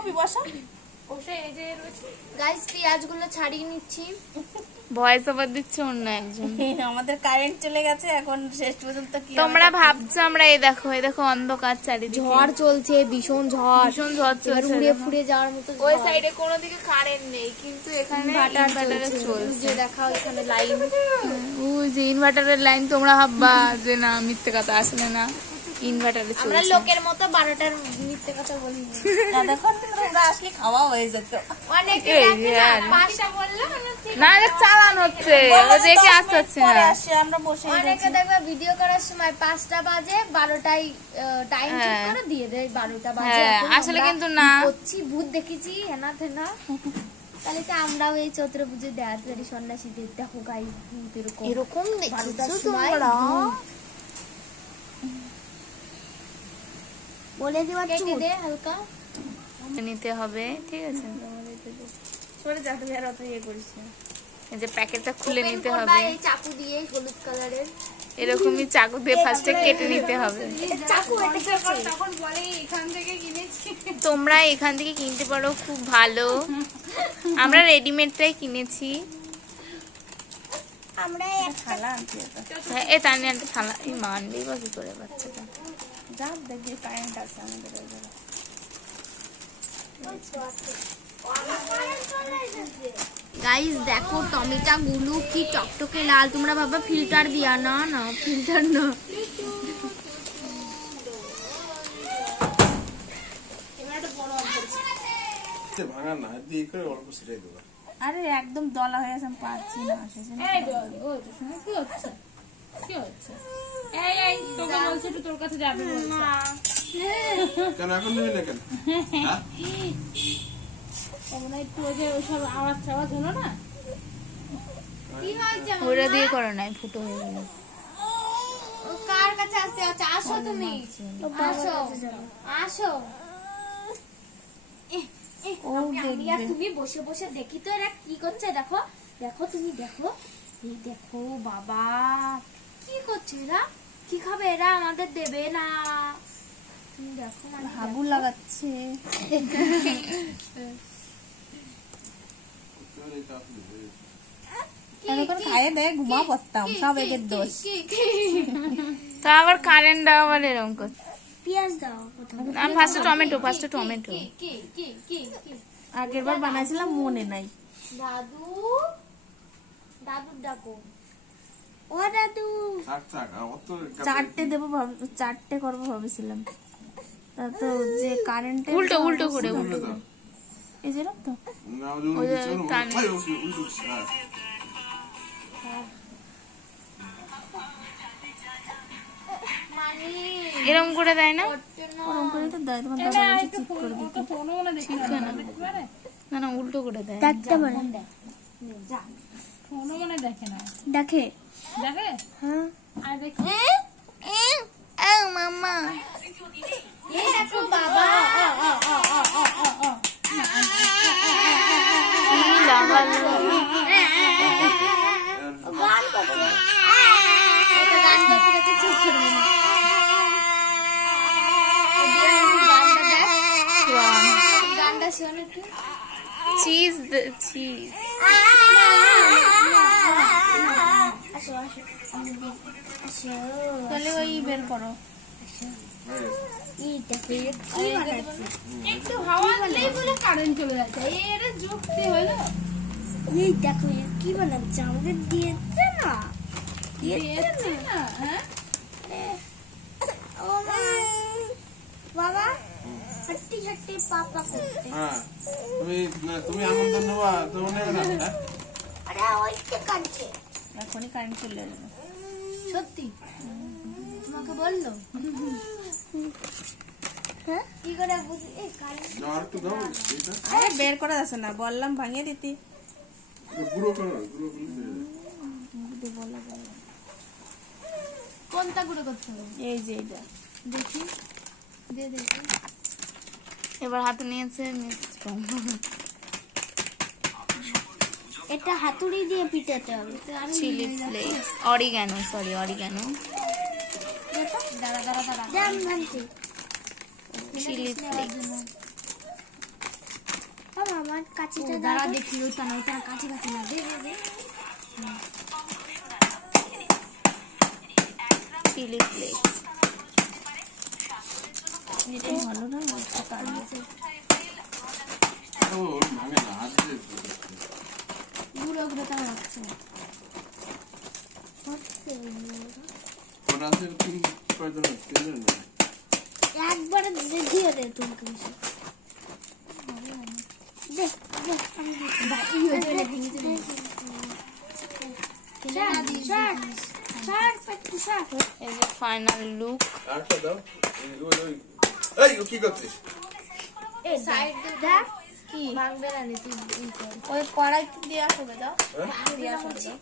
Poppy বসো। Guys পেঁয়াজগুলো ছাড়িয়ে নিচ্ছি। ভয়েস ওভার দিচ্ছে অন্য একজন। আমাদের কারেন্ট চলে গেছে, এখন শেষ পর্যন্ত কি তোমরা ভাবছো আমরা এই দেখো অন্ধকার চারিদিকে, ঝড় চলছে, ভীষণ ঝড় চলছে, উড়ে ফুড়ে যাওয়ার মতো। ওই সাইডে কোনো দিকে কারেন্ট নেই, কিন্তু এখানে ইনভার্টারে চলছে। যে দেখাও এখানে লাইন, ওই যে ইনভার্টারের লাইন। তোমরা ভাববা যে না মিথ্যে কথা, আসলে না ইনভার্টারে চলছে। আমরা লোকের মতো 12টার মিথ্যে কথা বলি না। দেখো তোমরা আসলে খাওয়া হয়ে যেত। অনেকে পাঁচটা বললো না, চালান হচ্ছে, দেখে আসতে হচ্ছে না। আমরা বসে অনেকে দেখবে ভিডিও করার সময় 5টা বাজে, 12টায় টাইম ঠিক করে দিয়ে দেয়, 12টা বাজে। আসলে কিন্তু না, করছি ভূত দেখেছি হেনা থেনা। তাহলে তো আমরাও এই চৈত্র পুজো দেখাতে পারি সন্ন্যাসীদের। দেখো গাই ভূত এরকম দেখছো তোমরা, বলে দিবা কেটে দে হালকা নিতে হবে, ঠিক আছে? সরে যা, তুমি আর অত ইয়ে করিস না। এই যে প্যাকেটটা খুলে নিতে হবে, এই চাকু দিয়ে হলুদ কালারের এরকমই চাকু দিয়ে ফার্স্টে কেটে নিতে হবে। চাকু তখন বলে এখান থেকে কিনেছি। তোমরা এখান থেকে কিনতে পারো, খুব ভালো। আমরা রেডিমেডটাই কিনেছি। আমরা থালা আনছি। এ টানি একটা থালা, এই মানবেই বা কি করে বাচ্চাটা। যা দেখবি কারেন্ট আছে আমাদের ওই জায়গায়। গাইস দেখো টমেটো গুলো কি টকটকে লাল। তোমরা ভাববা ফিল্টার দিয়া, না না ফিল্টার না। ভাঙা না দিয়ে করে অল্প ছিটাই দেবো। আরে একদম দলা হয়ে আছে, আমি পারছি না। কি হচ্ছে? এই তোকে বলছে একটু তোর কাছে যাবে কেন এখন নেবে না কেন? একটু ওই যে ওইসব আওয়াজ টাওয়াজ হলো না, ওরা দিয়ে করো নাই, ফুটো হয়ে গেল। কার কাছে আসতে আচ্ছা আসো তুমি, আসো আসো। তুমি বসে বসে দেখি তো এরা কি করছে। দেখো দেখো তুমি দেখো, এই দেখো বাবা কি করছে এরা, কি খাবে এরা, আমাদের দেবে না। তুমি দেখো হাবু লাগাচ্ছে। খাইয়ে দেয় ঘুমা পড়তাম, সব এদের দোষ। তা আবার কারেন্ট দেওয়া আবার এরকম করছে। পেঁয়াজ দাও, আমি ফার্স্টে টমেটো। আগের বার বানাইছিলাম মনে নাই। দাদু দাদু ডাকো, ও দাদু। চারটে দেবো, 4টে করবো ভাবেছিলাম। তা তো যে কারেন্ট উল্টো করে এই যে তো এরকম করে দেয় না, ওরকম করে তো দেয়। তোমার দাদা বলছে ঠিক করে দিতে। না উল্টো করে দেয়। দেখতে পারে ফোনও মানে দেখে না, দেখে দেখে হ্যাঁ। আর দেখি মামা এই দেখো বাবা, চিজ তাহলে ওই বের করো। একটু হাওয়া দিলেই বলে কারেন্ট চলে যাচ্ছে, এর যুক্তি হলো। এই দেখো কি বানাচ্ছে, আমাদের দিয়েছে না, দিয়েছে না। হ্যাঁ ও মা বাবা হাঁটি হাঁটি পাপা করতে। হ্যাঁ তুমি আনন্দ নেবা, তুমি নেবে না? আরে ওইটা কাটছে, এখনই কারেন্ট চলে যাবে। সত্যি তোমাকে বললো? হ্যাঁ কি করে বুঝি? এই কারেন্ট জ্বর তো দাও এটা। আরে বের করা যাচ্ছে না, বললাম ভাঙিয়ে দিতে। গুঁড়ো করো, কোনটা গুঁড়ো করতে হবে? এই যে এটা দেখি দে দেখি। এবার হাতে নিয়েছে এটা হাতুড়ি দিয়ে পিটাতে হবে। চিলি ফ্লেক্স, অরিগানো দাঁড়া দাঁড়া দাঁড়া দাম ভাঙছি। Chilli flakes. আমার কাছিটা দাঁড়া দেখি ওইটা না ওইটা কাছে কাছে না দে দে দে চিলি ফ্লেক্স এটা ভালো না ওর ভাঙে না হাত দিয়ে গুঁড়ো গুঁড়ো তাও হচ্ছে ওটা আছে তুমি কয়জন তিনজন না একবার দিয়ে দে তুমি কিছু দে দে আমি ভাই ইয়ে চলে ভেঙে চলে এই যে ফাইনাল লুক। আরেকটা দাও এই ও কি করছিস এই সাইড দে কি ভাঙবে না তুই ওই কড়াই দিয়ে আসবে দাও হ্যাঁ দিয়ে আসবে দাও